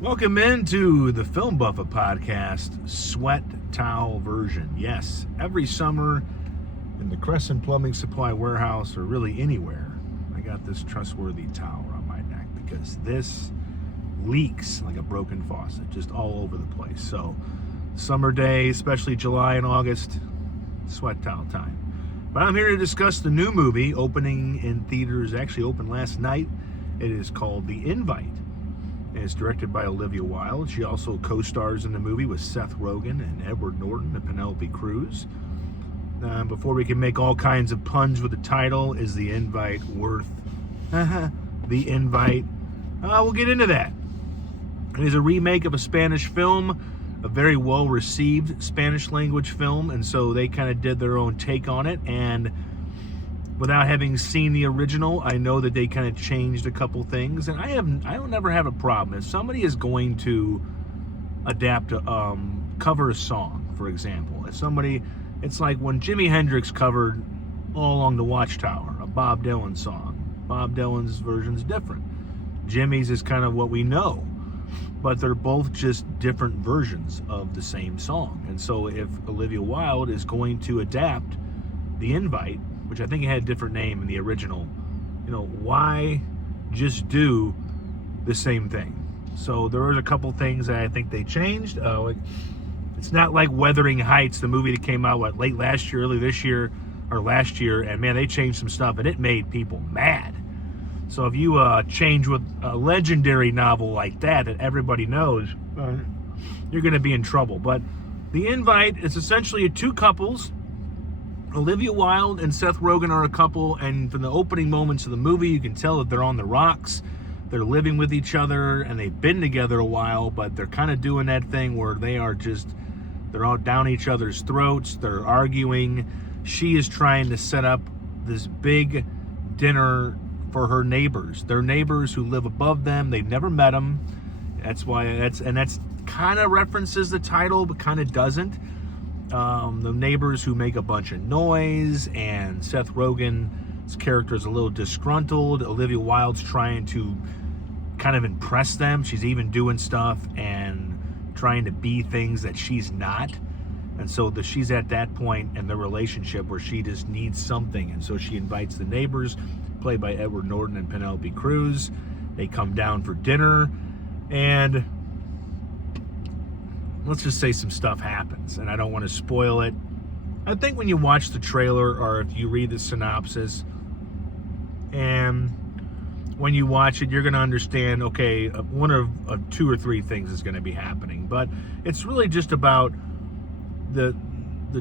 Welcome into the Film Buffa podcast, sweat towel version. Yes, every summer in the Crescent Plumbing Supply warehouse, or really anywhere, I got this trustworthy towel around my neck because this leaks like a broken faucet, just all over the place. So, summer days, especially July and August, sweat towel time. But I'm here to discuss the new movie opening in theaters, actually opened last night. It is called The Invite. It's directed by Olivia Wilde. She also co-stars in the movie with Seth Rogen and Edward Norton and Penelope Cruz. Before we can make all kinds of puns with the title, is The Invite worth The Invite? We'll get into that. It is a remake of a Spanish film, a very well-received Spanish language film, and so they kind of did their own take on it. And without having seen the original, I know that they kind of changed a couple things, and I don't ever have a problem if somebody is going to adapt a cover a song, for example. If somebody, it's like when Jimi Hendrix covered All Along the Watchtower, a Bob Dylan song. Bob Dylan's version's different. Jimmy's is kind of what we know, but they're both just different versions of the same song. And so if Olivia Wilde is going to adapt The Invite, which I think it had a different name in the original, why just do the same thing? So there was a couple things that I think they changed. It's not like Wuthering Heights, the movie that came out, late last year, early this year, or last year, and man, they changed some stuff, and it made people mad. So if you change with a legendary novel like that everybody knows, you're going to be in trouble. But The Invite is essentially two couples. Olivia Wilde and Seth Rogen are a couple, and from the opening moments of the movie, you can tell that they're on the rocks. They're living with each other, and they've been together a while, but they're kind of doing that thing where they're all down each other's throats. They're arguing. She is trying to set up this big dinner for her neighbors. Their neighbors who live above them. They've never met them. That's kind of references the title, but kind of doesn't. The neighbors who make a bunch of noise, and Seth Rogen's character is a little disgruntled. Olivia Wilde's trying to kind of impress them. She's even doing stuff and trying to be things that she's not. And so she's at that point in the relationship where she just needs something. And so she invites the neighbors, played by Edward Norton and Penelope Cruz. They come down for dinner, and let's just say some stuff happens, and I don't want to spoil it. I think when you watch the trailer, or if you read the synopsis, and when you watch it, you're going to understand, okay, one of two or three things is going to be happening. But it's really just about the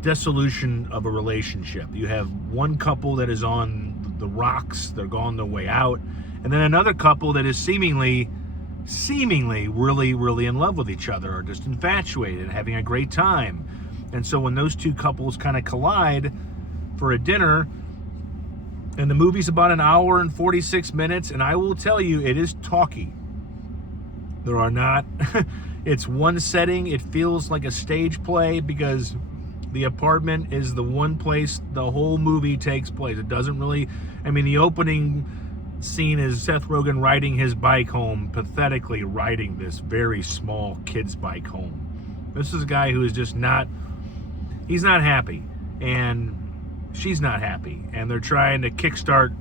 dissolution of a relationship. You have one couple that is on the rocks, they're going their way out, and then another couple that is seemingly really, really in love with each other, or just infatuated and having a great time. And so when those two couples kind of collide for a dinner, and the movie's about an hour and 46 minutes, and I will tell you, it is talky. There are not, it's one setting. It feels like a stage play because the apartment is the one place the whole movie takes place. It doesn't really, the opening scene is Seth Rogen riding his bike home, pathetically riding this very small kid's bike home. This is a guy who is just he's not happy, and she's not happy, and they're trying to kickstart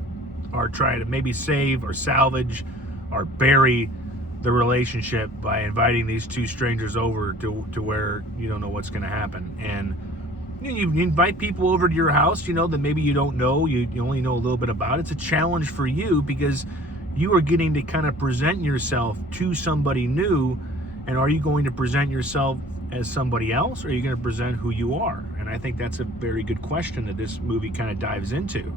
or try to maybe save or salvage or bury the relationship by inviting these two strangers over to where you don't know what's going to happen. And you invite people over to your house, that maybe you don't know, you only know a little bit about. It's a challenge for you because you are getting to kind of present yourself to somebody new. And are you going to present yourself as somebody else, or are you going to present who you are? And I think that's a very good question that this movie kind of dives into.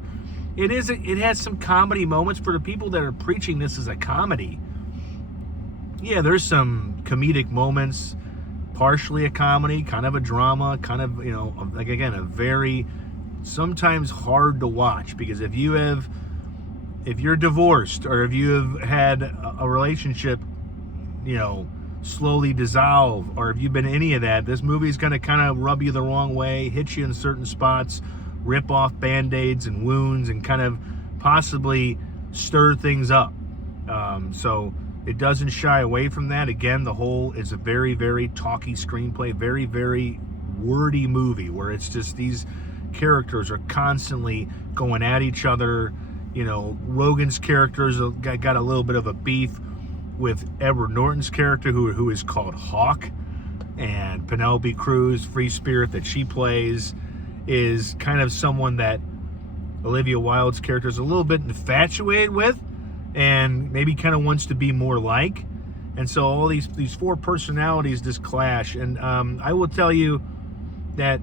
It has some comedy moments for the people that are preaching this as a comedy. Yeah, there's some comedic moments, partially a comedy, kind of a drama, kind of, a very sometimes hard to watch, because if you're divorced, or if you have had a relationship, slowly dissolve, or if you've been any of that, this movie's going to kind of rub you the wrong way, hit you in certain spots, rip off band-aids and wounds, and kind of possibly stir things up. So It doesn't shy away from that. Again, the whole is a very, very talky screenplay, very, very wordy movie where it's just these characters are constantly going at each other. You know, Rogen's characters got a little bit of a beef with Edward Norton's character, who is called Hawk, and Penelope Cruz, free spirit that she plays, is kind of someone that Olivia Wilde's character is a little bit infatuated with, and maybe kind of wants to be more like. And so all these four personalities just clash. And I will tell you that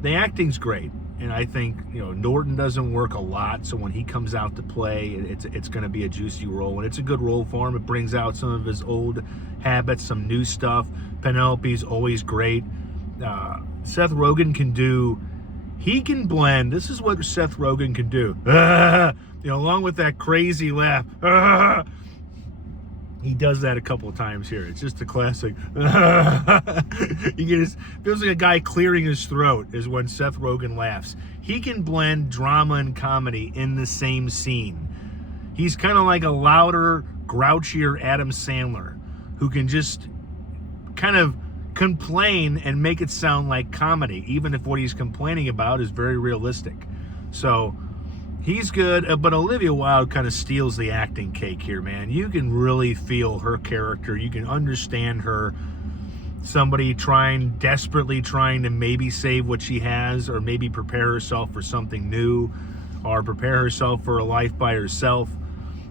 the acting's great. And I think, you know, Norton doesn't work a lot, so when he comes out to play, it's going to be a juicy role, and it's a good role for him. It brings out some of his old habits, some new stuff. Penelope's always great. Seth Rogen he can blend. This is what Seth Rogen can do. You know, along with that crazy laugh. He does that a couple of times here. It's just a classic. Feels like a guy clearing his throat is when Seth Rogen laughs. He can blend drama and comedy in the same scene. He's kind of like a louder, grouchier Adam Sandler who can just kind of complain and make it sound like comedy, even if what he's complaining about is very realistic. So he's good, but Olivia Wilde kind of steals the acting cake here, man. You can really feel her character. You can understand her. Somebody desperately trying to maybe save what she has, or maybe prepare herself for something new, or prepare herself for a life by herself.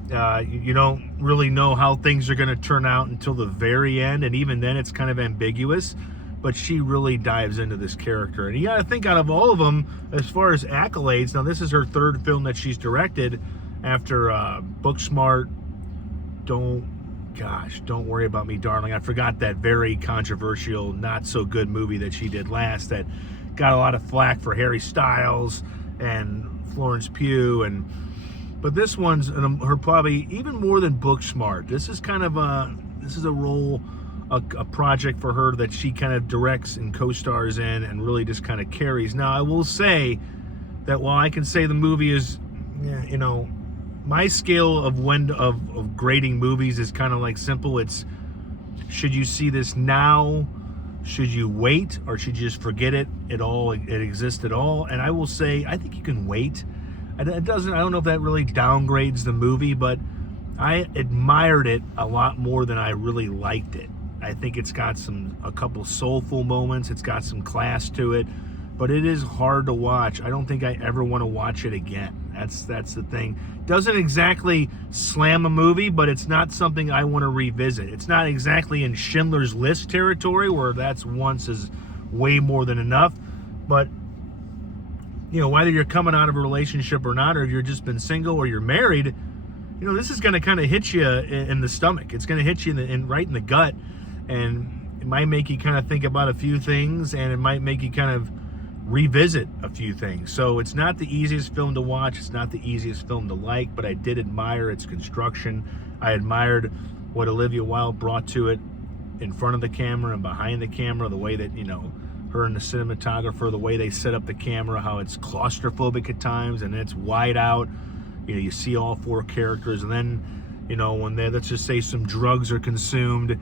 You don't really know how things are going to turn out until the very end, and even then it's kind of ambiguous. But she really dives into this character. And you got to think, out of all of them, as far as accolades, now this is her third film that she's directed after Booksmart, Don't Worry About Me, Darling. I forgot that very controversial, not so good movie that she did last that got a lot of flack for Harry Styles and Florence Pugh. But this one's her probably even more than Booksmart. This is kind of a role, a project for her that she kind of directs and co-stars in and really just kind of carries. Now, I will say that while I can say the movie is, you know, my scale of grading movies is kind of like simple. It's, should you see this now? Should you wait? Or should you just forget it exists at all? And I will say, I think you can wait. I don't know if that really downgrades the movie, but I admired it a lot more than I really liked it. I think it's got a couple soulful moments. It's got some class to it, but it is hard to watch. I don't think I ever want to watch it again. That's the thing. Doesn't exactly slam a movie, but it's not something I want to revisit. It's not exactly in Schindler's List territory, where that's once is way more than enough. But, you know, whether you're coming out of a relationship or not, or if you've just been single or you're married, you know, this is going to kind of hit you in the stomach. It's going to hit you right in the gut, and it might make you kind of think about a few things, and it might make you kind of revisit a few things. So it's not the easiest film to watch. It's not the easiest film to like, but I did admire its construction. I admired what Olivia Wilde brought to it in front of the camera and behind the camera, the way that, you know, her and the cinematographer, the way they set up the camera, how it's claustrophobic at times and it's wide out. You know, you see all four characters, and then, you know, when let's just say some drugs are consumed,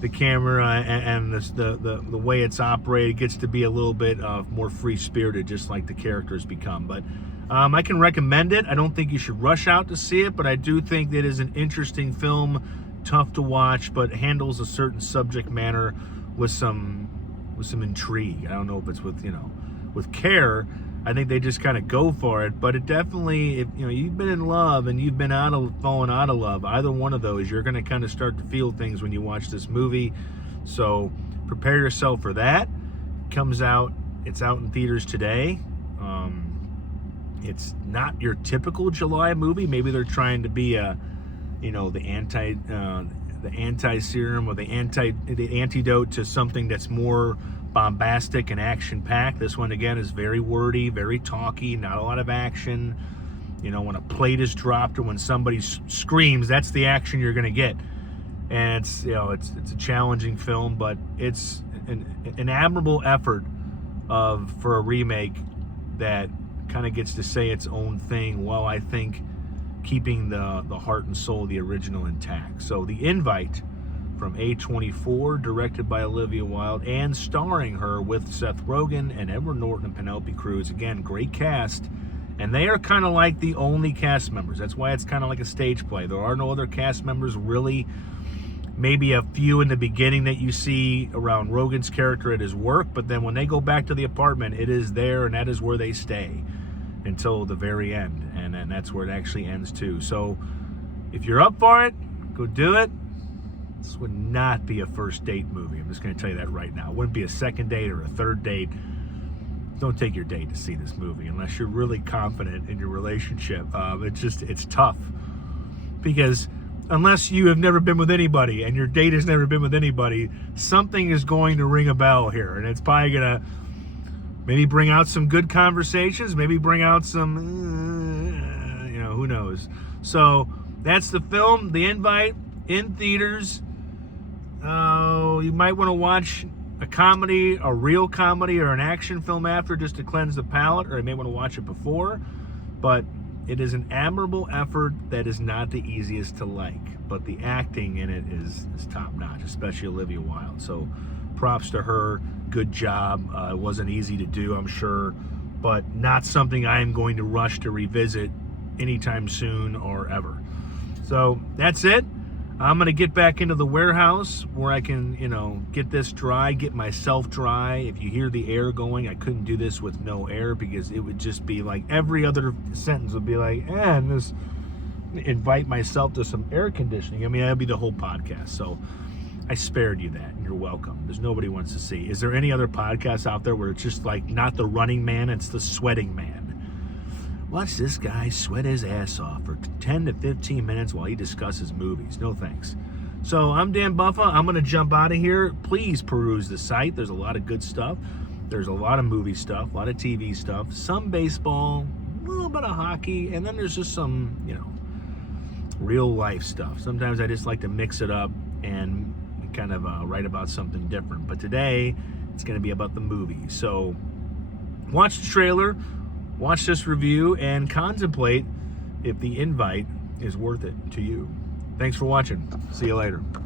the camera and the way it's operated gets to be a little bit more free-spirited, just like the characters become. But I can recommend it. I don't think you should rush out to see it, but I do think it is an interesting film, tough to watch, but handles a certain subject matter with some intrigue. I don't know if it's with care. I think they just kind of go for it, but it definitely, if you know, you've been in love and you've been fallen out of love, either one of those, you're going to kind of start to feel things when you watch this movie. So prepare yourself for that. It's out in theaters today. It's not your typical July movie. Maybe they're trying to be the anti-serum or the antidote to something that's more bombastic and action-packed. This one, again, is very wordy, very talky, not a lot of action. You know, when a plate is dropped or when somebody screams, that's the action you're going to get. And it's a challenging film, but it's an admirable effort for a remake that kind of gets to say its own thing. While I think keeping the heart and soul of the original intact. So The Invite from A24, directed by Olivia Wilde and starring her with Seth Rogen and Edward Norton and Penelope Cruz. Again, great cast. And they are kind of like the only cast members. That's why it's kind of like a stage play. There are no other cast members really. Maybe a few in the beginning that you see around Rogen's character at his work, but then when they go back to the apartment, it is there, and that is where they stay until the very end. And then that's where it actually ends too. So if you're up for it, go do it. This would not be a first date movie. I'm just going to tell you that right now. It wouldn't be a second date or a third date. Don't take your date to see this movie unless you're really confident in your relationship. It's tough because unless you have never been with anybody and your date has never been with anybody, something is going to ring a bell here, and it's probably going to maybe bring out some good conversations, maybe bring out some, who knows. So that's the film, The Invite, in theaters. You might want to watch a comedy, a real comedy, or an action film after just to cleanse the palate, or you may want to watch it before. But it is an admirable effort that is not the easiest to like. But the acting in it is top-notch, especially Olivia Wilde. So props to her. Good job. It wasn't easy to do, I'm sure, but not something I am going to rush to revisit anytime soon or ever. So that's it. I'm going to get back into the warehouse where I can, get this dry, get myself dry. If you hear the air going, I couldn't do this with no air because it would just be like every other sentence would be like, and this, invite myself to some air conditioning. I mean, that'd be the whole podcast. So I spared you that, and you're welcome. There's nobody wants to see. Is there any other podcasts out there where it's just like not the running man, it's the sweating man? Watch this guy sweat his ass off for 10 to 15 minutes while he discusses movies. No thanks. So I'm Dan Buffa. I'm going to jump out of here. Please peruse the site. There's a lot of good stuff. There's a lot of movie stuff, a lot of TV stuff, some baseball, a little bit of hockey, and then there's just some, real life stuff. Sometimes I just like to mix it up and kind of write about something different. But today, it's going to be about the movie. So watch the trailer. Watch this review and contemplate if The Invite is worth it to you. Thanks for watching. See you later.